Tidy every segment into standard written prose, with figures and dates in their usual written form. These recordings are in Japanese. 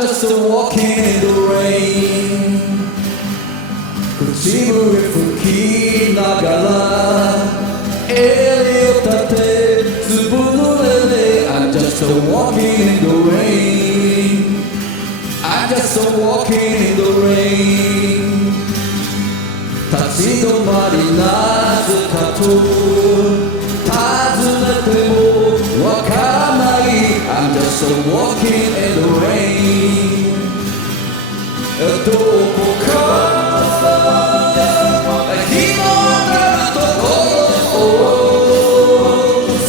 just walking in the rain 口笛吹きながら襟を立てずぶ濡れで I'm just walking in the rain I'm just walking in the rain 立ち止まりなぜかと尋ねてもわからない I'm just walking in the rain どこか日の当たるところを探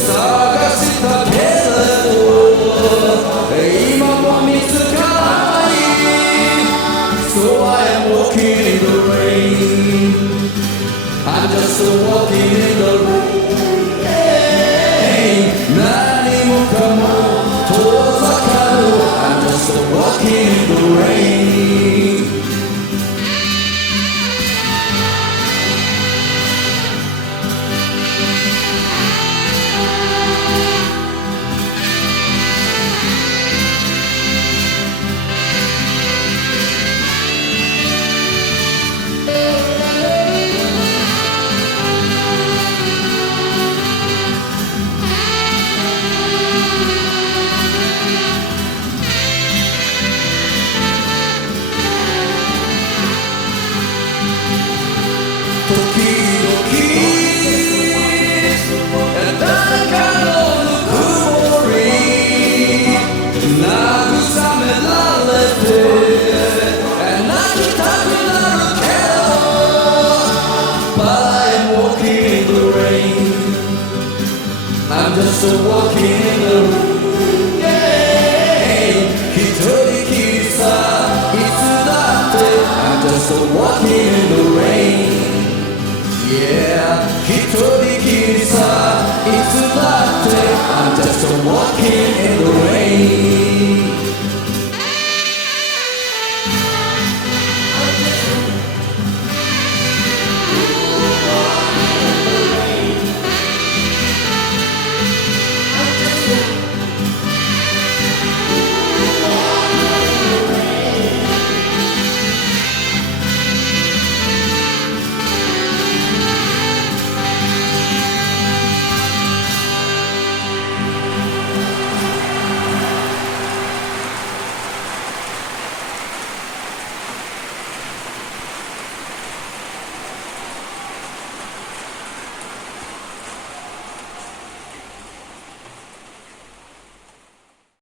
したけれど今も見つからない So I am walking in the rain I'm just walking in the rain 何もかも遠ざかる I'm just walking in the rain時々誰かのぬくもり慰められて泣きたくなるけど But I'm walking in the rain I'm just walking in the rain 一人きりさいつだって I'm just walking in the rain Yeah, 一人きりさいつだって I'm just walking in the rain